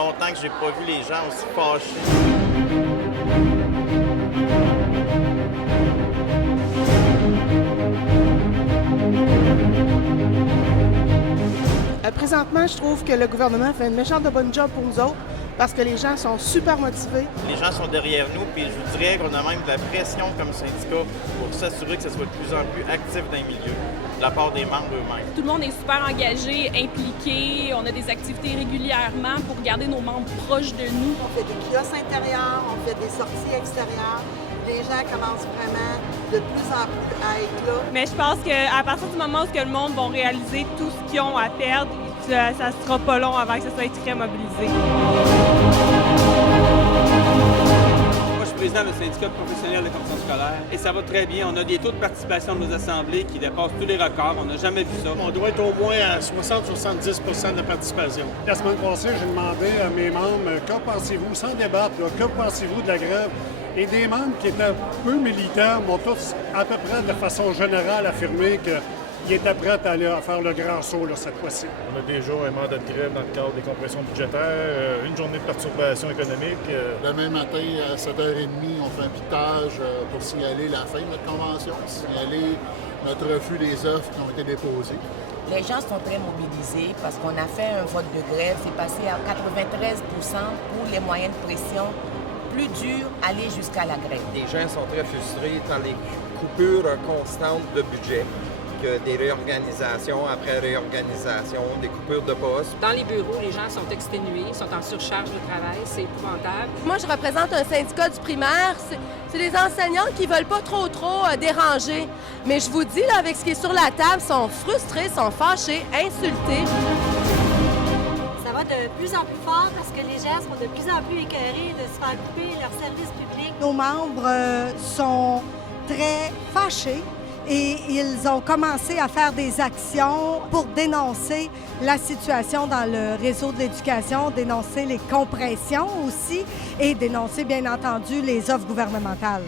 longtemps que j'ai pas vu les gens aussi fâchés. Présentement, je trouve que le gouvernement fait une méchante de bonne job pour nous autres parce que les gens sont super motivés. Les gens sont derrière nous, puis je vous dirais qu'on a même de la pression comme syndicat pour s'assurer que ça soit de plus en plus actif dans les milieux, de la part des membres eux-mêmes. Tout le monde est super engagé, impliqué. On a des activités régulièrement pour garder nos membres proches de nous. On fait des kiosques intérieurs, on fait des sorties extérieures. Les gens commencent vraiment de plus en plus à être là. Mais je pense qu'à partir du moment où le monde va réaliser tout ce qu'ils ont à perdre, ça ne sera pas long avant que ça soit très mobilisé. Moi, je suis président du syndicat professionnel de commission scolaire et ça va très bien. On a des taux de participation de nos assemblées qui dépassent tous les records. On n'a jamais vu ça. On doit être au moins à 60-70 de participation. La semaine passée, j'ai demandé à mes membres, que pensez-vous, sans débattre, que pensez-vous de la grève? Et des membres qui étaient peu militants m'ont tous, à peu près de façon générale, affirmé qu'ils étaient prêts à aller faire le grand saut là, cette fois-ci. On a déjà un mandat de grève dans le cadre des compressions budgétaires, une journée de perturbation économique. Demain matin, à 7h30, on fait un pitage pour signaler la fin de notre convention, signaler notre refus des offres qui ont été déposées. Les gens sont très mobilisés parce qu'on a fait un vote de grève. C'est passé à 93 pour les moyens de pression. Plus dur, aller jusqu'à la grève. Les gens sont très frustrés par les coupures constantes de budget, que des réorganisations après réorganisation, des coupures de postes. Dans les bureaux, les gens sont exténués, sont en surcharge de travail, c'est épouvantable. Moi, je représente un syndicat du primaire. C'est des enseignants qui veulent pas trop déranger. Mais je vous dis, là, avec ce qui est sur la table, sont frustrés, sont fâchés, insultés. Ça va de plus en plus fort parce que les gens sont de plus en plus écœurés de se faire couper leurs services publics. Nos membres sont très fâchés et ils ont commencé à faire des actions pour dénoncer la situation dans le réseau de l'éducation, dénoncer les compressions aussi et dénoncer bien entendu les offres gouvernementales.